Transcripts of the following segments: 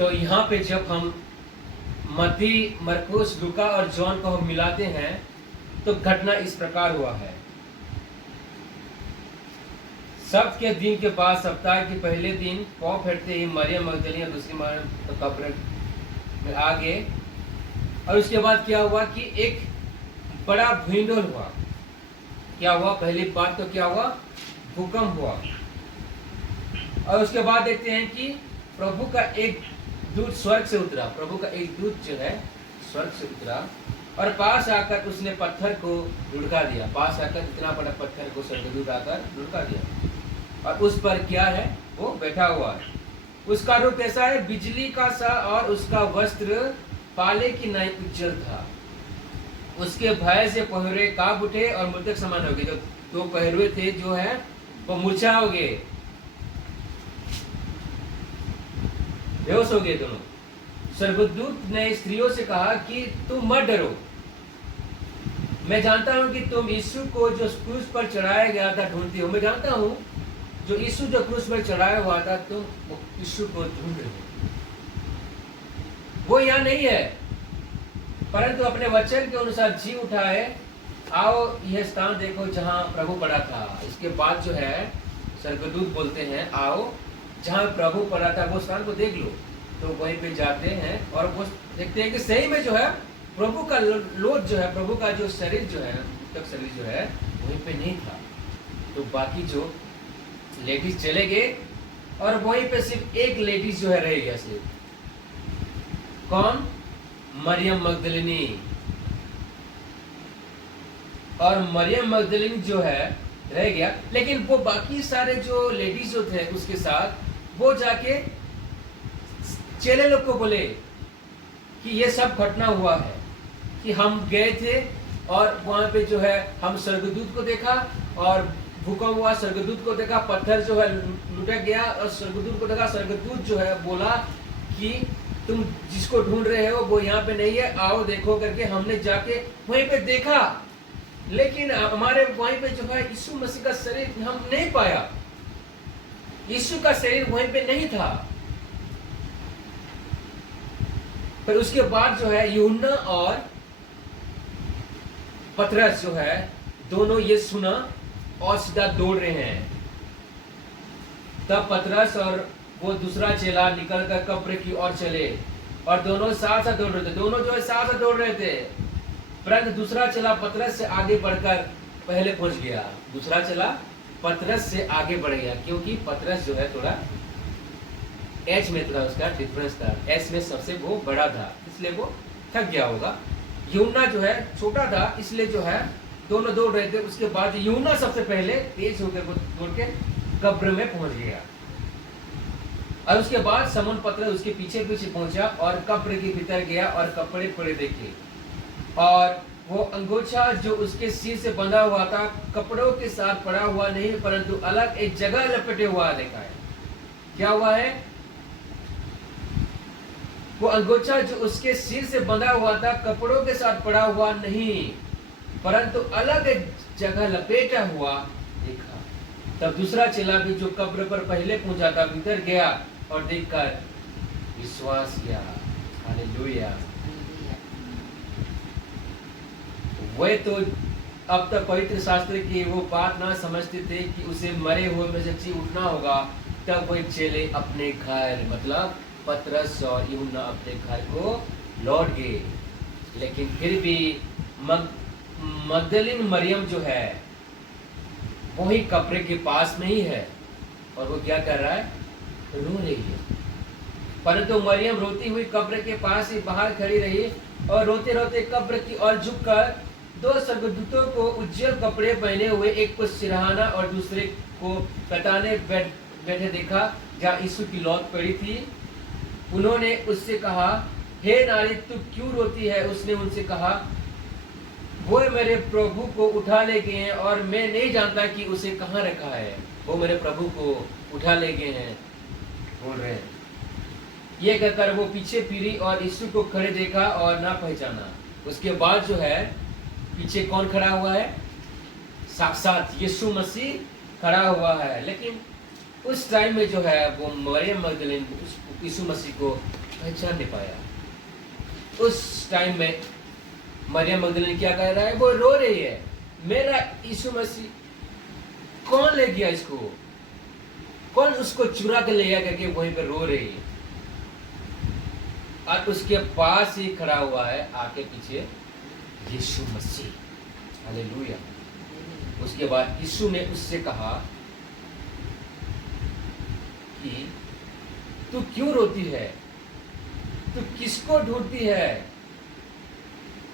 तो यहाँ पे जब हम मत्ती, मरकुस, लूका और जॉन को हम मिलाते हैं तो घटना इस प्रकार हुआ है। सप्त के दिन के बाद सप्ताह के पहले दिन पौ फेरते ही मरियम मगदलीनी और दूसरी मरियम कब्र में आ गए। और उसके बाद क्या हुआ कि एक बड़ा भूंडोल हुआ। क्या हुआ? पहली बात तो क्या हुआ? भूकंप हुआ। और उसके बाद देखते हैं कि प्रभु का एक दूत स्वर्ग से उतरा। प्रभु का एक दूत जो है स्वर्ग से उतरा और पास आकर उसने पत्थर को लुढ़का दिया। पास आकर इतना बड़ा पत्थर को स्वर्गदूत आकर लुढ़का दिया और उस पर क्या है? वो बैठा हुआ है। उसका रूप कैसा है? बिजली का सा और उसका वस्त्र पाले की नाई उज्जवल था। उसके भय से पहरुए कांप उठे और मृतक समान हो गए। जो दो पहरुए थे जो है वो मूर्छा हो गए, बेहोश हो गए दोनों। स्वर्गदूत ने स्त्रियों से कहा कि तुम मत डरो, मैं जानता हूं कि तुम यीशु को जो क्रूस पर चढ़ाया गया था ढूंढती हो। मैं जानता हूं जो यीशु जो क्रूस पर चढ़ाया हुआ था तुम यीशु को ढूंढ रहे हो। वो यहाँ नहीं है परंतु अपने वचन के अनुसार जी उठाए। आओ यह स्थान देखो जहां प्रभु पड़ा था। इसके बाद जो है स्वर्गदूत बोलते हैं आओ जहां प्रभु पड़ा था वो स्थान को देख लो। तो वहीं पे जाते हैं और वो देखते हैं कि सही में जो है प्रभु का लोट जो है, प्रभु का जो शरीर जो है, मृतक शरीर जो है वहीं पे नहीं था। तो बाकी जो लेडीज चले गए और वहीं पे सिर्फ एक लेडीज जो है रह गया। सिर्फ कौन? मरियम मगदलिनी। और मरियम मगदलिनी जो है रह गया, लेकिन वो बाकी सारे जो लेडीज जो थे उसके साथ वो जाके चेले लोग को बोले कि ये सब घटना हुआ है कि हम गए थे और वहां पे जो है हम स्वर्गदूत को देखा और भूकंप हुआ, स्वर्गदूत को देखा, पत्थर जो है लुढ़क गया और स्वर्गदूत को देखा। स्वर्गदूत जो है बोला कि तुम जिसको ढूंढ रहे हो वो यहाँ पे नहीं है, आओ देखो करके। हमने जाके वहीं पे देखा लेकिन हमारे वहीं पे जो है यीशु मसीह का शरीर हम नहीं पाया। यीशु का शरीर वहीं पे नहीं था। फिर उसके बाद जो है यूहन्ना और पतरस जो है दोनों ये सुना और सीधा दौड़ रहे हैं। तब पतरस और वो दूसरा चेला निकलकर कब्र की ओर चले और दोनों साथ साथ दौड़ रहे थे। दोनों जो है साथ साथ दौड़ रहे थे परंतु दूसरा चेला पतरस से आगे बढ़कर पहले पहुंच गया। दूसरा चेला पतरस से आगे बढ़ गया क्योंकि पतरस जो है थोड़ा एज में थोड़ा उसका डिफरेंस था। एज में सबसे वो बड़ा था इसलिए वो थक गया होगा। यूहन्ना जो है छोटा था इसलिए जो है दोनों दौड़ रहे थे। उसके बाद यूहन्ना सबसे पहले तेज होकर दौड़ के कब्र में पहुंच गया और उसके बाद समौन पतरस उसके पीछे पीछे पहुंचा और कब्र के भीतर गया और कपड़े पड़े देखे और वो अंगोछा जो उसके सिर से बंधा हुआ था कपड़ों के साथ पड़ा हुआ नहीं परंतु अलग एक जगह लपेटे हुआ देखा है। क्या हुआ है? वो अंगोछा जो उसके सिर से बंधा हुआ था कपड़ों के साथ पड़ा हुआ नहीं परंतु अलग एक जगह लपेटा हुआ देखा। तब दूसरा चेला भी जो कब्र पर पहले पहुंचा था भीतर गया और देखकर विश्वास किया। हालेलुया। वे तो अब तक पवित्र शास्त्र की वो बात ना समझते थे कि उसे मरे हुए में से जी उठना होगा। तब वो चेले अपने घर मतलब पतरस और यूहन्ना अपने घर को लौट गए। लेकिन फिर भी मगदलीन मरियम जो है वही कब्र के पास में ही है और वो क्या कर रहा है? रो रही है। परंतु मरियम रोती हुई कब्र के पास ही बाहर खड़ी रही और रोते रोते कब्र की ओर झुककर दो स्वर्गदूतों को उज्जवल कपड़े पहने हुए एक को सिरहाना और दूसरे को कटाने बैठे देखा जहाँ यीशु की लौट पड़ी थी। उन्होंने उससे कहा, हे नारी तू क्यों रोती है? उसने उनसे कहा, वो मेरे प्रभु को उठा ले गए हैं और मैं नहीं जानता कि उसे कहाँ रखा है। वो मेरे प्रभु को उठा ले गए हैं बोल रहे हैं। ये कहकर वो पीछे फिरी और यीशु को खड़े देखा और ना पहचाना। उसके बाद जो है पीछे कौन खड़ा हुआ है? साक्षात यीशु मसीह खड़ा हुआ है। लेकिन उस टाइम में जो है वो मरियम मगदलीनी यीशु मसीह को पहचान नहीं पाया। उस टाइम में मरियम मगदलीनी क्या कह रहा है, वो रो रही है, मेरा यीशु मसीह कौन ले गया इसको, कौन उसको चुरा के ले गया करके वहीं पे रो रही है। और उसके पास ही खड़ा हुआ है आके पीछे यीशु मसीह, हालेलुया। उसके बाद यीशु ने उससे कहा कि तू क्यों रोती है, तू किसको ढूंढती है।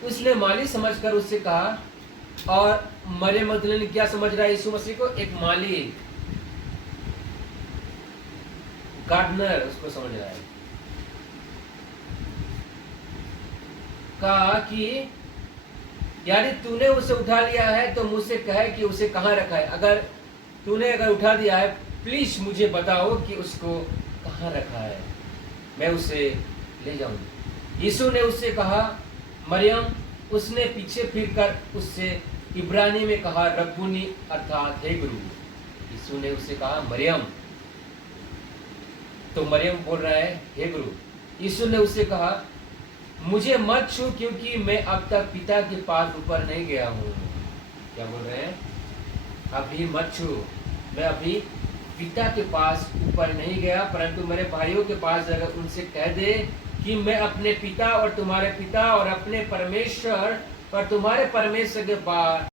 उसने माली समझकर उससे कहा, और मरियम मगदलीनी क्या समझ रहा है यीशु मसीह को, एक माली, गार्डनर उसको समझ रहा है। कहा कि यानी तूने उसे उठा लिया है तो मुझसे कहे कि उसे कहाँ रखा है। अगर तूने उठा दिया है, प्लीज मुझे बताओ कि उसको कहाँ रखा है, मैं उसे ले जाऊंगी। यीशु ने उससे कहा, मरियम। उसने पीछे फिरकर उससे इब्रानी में कहा, रब्बुनी, अर्थात हे गुरु। यीशु ने उससे कहा, मरियम। तो मरियम बोल रहा है, हे गुरु। यीशु ने उससे कहा, मुझे मत छू, क्योंकि मैं अब तक पिता के पास ऊपर नहीं गया हूँ। क्या बोल रहे हैं, अभी मत छू, मैं अभी पिता के पास ऊपर नहीं गया, परंतु मेरे भाइयों के पास अगर उनसे कह दे कि मैं अपने पिता और तुम्हारे पिता और अपने परमेश्वर और तुम्हारे परमेश्वर के पास